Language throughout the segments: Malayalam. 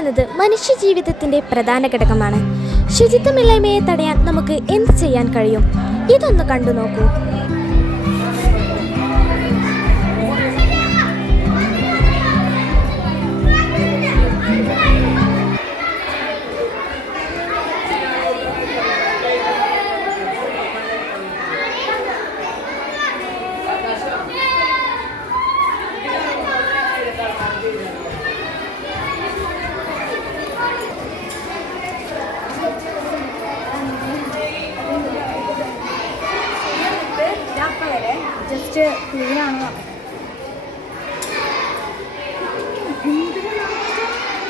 എന്നത് മനുഷ്യജീവിതത്തിൻ്റെ പ്രധാന ഘടകമാണ്. ശുചിത്വമില്ലായ്മയെ തടയാൻ നമുക്ക് എന്ത് ചെയ്യാൻ കഴിയും? ഇതൊന്ന് കണ്ടു നോക്കൂ. ജസ്റ്റ് ക്ലീനാണ്.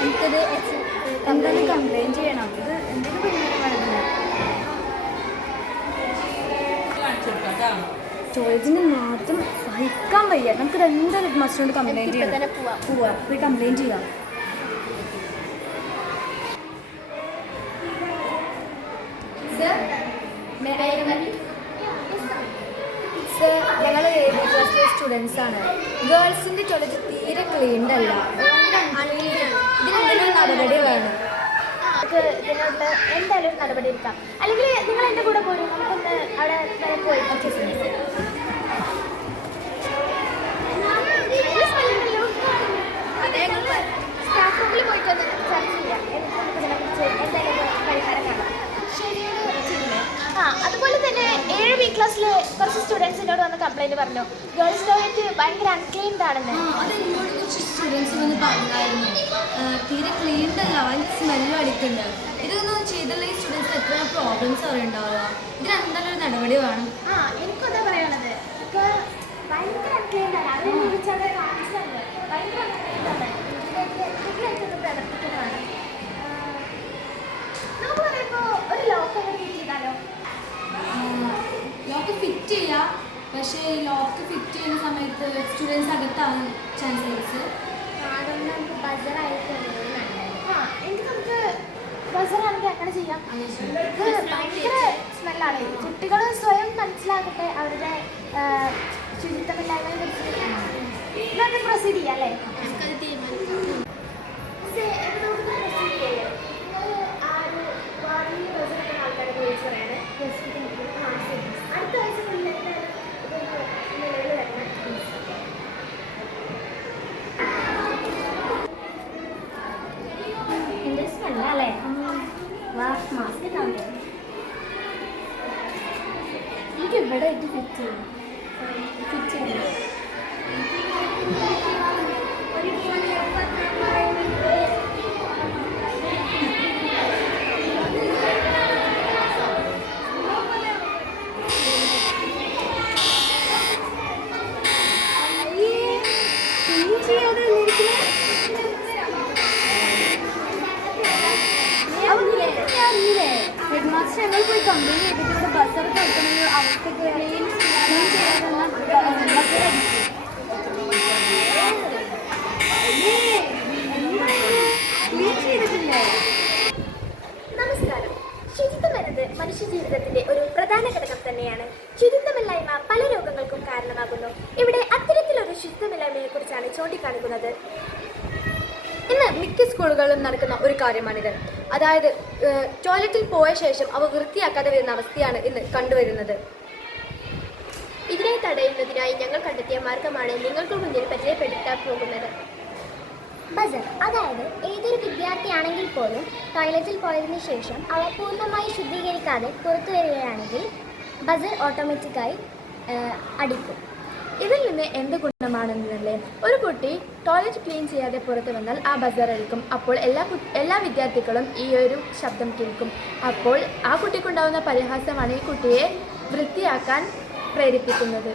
എനിക്കത് എന്തായാലും കംപ്ലൈൻറ്റ് ചെയ്യണം. ഇത് എന്തെങ്കിലും പരിഹാരം ചോദിച്ചിന് മാത്രം സഹിക്കാൻ വയ്യ. നമുക്കിത് എന്തായാലും മസ്റ്റോട് കംപ്ലൈൻറ്റ് ചെയ്യണം. പോവാം, പോയി കംപ്ലൈൻറ്റ് ചെയ്യാം. ഞങ്ങൾ സ്റ്റുഡൻസ് ആണ്. ഗേൾസിൻ്റെ ടോയ്ലറ്റ് തീരെ ക്ലീൻഡ് അല്ല. ഇതിനെന്തെങ്കിലും നടപടി വേണം. ഇതിനുള്ള എന്തായാലും ഒരു നടപടി എടുക്കാം. അല്ലെങ്കിൽ നിങ്ങൾ എൻ്റെ കൂടെ പോരും, നമുക്കൊന്ന് അവിടെ വരെ പോയി സ്റ്റാഫ് റൂമിൽ പോയിട്ട് ഒന്ന് ചർച്ച ചെയ്യാം. എന്നിട്ട് നമുക്ക് ഇതിനെക്കുറിച്ച് എന്തായാലും പരിഹാരം കാണാം. ശരിയാണ്. അതുപോലെ തന്നെ 7 ക്ലാസ്സിലെ കുറച്ച് സ്റ്റുഡൻസിനോട് വന്ന് കംപ്ലൈൻറ്റ് പറഞ്ഞു, ഗേൾസ് ടോയ്ലറ്റ് ഭയങ്കര അൺക്ലീൻഡ് ആണെന്ന്. അതെന്നോട് കുറച്ച് സ്റ്റുഡൻസ് വന്ന് പറഞ്ഞായിരുന്നു. തീരെ ക്ലീൻഡ് അല്ല, അതിന് സ്മെല്ലും അടിക്കുന്നുണ്ട്. ഇതൊന്നും ചെയ്തുള്ള ഈ സ്റ്റുഡൻസിന് എത്ര പ്രോബ്ലംസ് അറിയുണ്ടാവുക. ഇതിനെന്തായാലും ഒരു നടപടി വേണം. എനിക്കെന്താ പറയാനുള്ളത്, ഭയങ്കര അൺക്ലീൻഡാണ്. അത് ചോദിച്ചാൽ കാണിച്ചത് ഭയങ്കര അൺക്ലീൻഡാണ്. ഇതിലേക്ക് പ്രവർത്തിക്കുന്നതാണ്. നമുക്ക് പറയുമ്പോൾ ഒരു ലോക്കൊക്കെ ഫിറ്റ് ചെയ്താലോ? ലോക്ക് ഫിറ്റ് ചെയ്യാം. പക്ഷേ ഈ ലോക്ക് ഫിറ്റ് ചെയ്യുന്ന സമയത്ത് സ്റ്റുഡൻസ് അകത്താണ് ചാൻസസ്. നമുക്ക് ബസറായിട്ട് എനിക്ക് നമുക്ക് ബസറാണെങ്കിൽ അങ്ങനെ ചെയ്യാം. ഇത് ഭയങ്കര സ്മെല്ലാണ്. കുട്ടികൾ സ്വയം മനസ്സിലാക്കട്ടെ അവരുടെ ശുചിത്വമില്ലായ്മയെ കുറിച്ച്. നമുക്ക് പ്രൊസീഡ് ചെയ്യാം അല്ലേ? ആൾക്കാരെ വിളിച്ച് പറയാണ് അടുത്ത ആഴ്ച അല്ലേ? മാസ്ക് ഇട്ടാണ്ട് എനിക്ക് ഇവിടെ ഇട്ട് ഫിറ്റ് ചെയ്യും. ഹെഡ് മാസ്റ്റർ ഞങ്ങൾ പോയി കംപ്ലൈൻറ്റ് ചെയ്തിട്ട് ഇവിടെ ബസ്സൊക്കെ കൊടുക്കുന്ന അവസ്ഥയ്ക്ക് ക്ലീൻ ചെയ്യാതെന്ന ക്ലീൻ ചെയ്തിട്ടില്ലേ? നമസ്കാരം. ശുചിത്വം എന്നത് മനുഷ്യജീവിതത്തിന്റെ ഒരു പ്രധാന ഘടകം തന്നെയാണ്. ശുചിത്വമില്ലായ്മ പല രോഗങ്ങൾക്കും കാരണമാകുന്നു. ഇവിടെ അത്തരത്തിലൊരു ശുചിത്വമില്ലായ്മയെ കുറിച്ചാണ് ചൂണ്ടിക്കാണിക്കുന്നത്. ഇന്ന് മിക്ക സ്കൂളുകളിലും നടക്കുന്ന ഒരു കാര്യമാണിത്. അതായത് ടോയ്ലറ്റിൽ പോയ ശേഷം അവ വൃത്തിയാക്കാതെ വരുന്ന അവസ്ഥയാണ് ഇന്ന് കണ്ടുവരുന്നത്. ഇതിനെ തടയുന്നതിനായി ഞങ്ങൾ കണ്ടെത്തിയ മാർഗമാണ് നിങ്ങൾക്ക് മുന്നിൽ പരിചയപ്പെടുത്താൻ പോകുന്നത്. ബസർ, അതായത് ഏതൊരു വിദ്യാർത്ഥിയാണെങ്കിൽ പോലും ടോയ്ലറ്റിൽ പോയതിനു ശേഷം അവ പൂർണ്ണമായി ശുദ്ധീകരിക്കാതെ പുറത്തു വരികയാണെങ്കിൽ ബസർ ഓട്ടോമാറ്റിക്കായി അടിക്കും. ഇതിൽ നിന്ന് എന്ത് ഗുണമാണെന്നല്ലേ? ഒരു കുട്ടി ടോയ്ലറ്റ് ക്ലീൻ ചെയ്യാതെ പുറത്തു വന്നാൽ ആ ബസർ അടിക്കും. അപ്പോൾ എല്ലാ വിദ്യാർത്ഥികളും ഈ ഒരു ശബ്ദം കേൾക്കും. അപ്പോൾ ആ കുട്ടിക്കുണ്ടാകുന്ന പരിഹാസമാണ് ഈ കുട്ടിയെ വൃത്തിയാക്കാൻ പ്രേരിപ്പിക്കുന്നത്.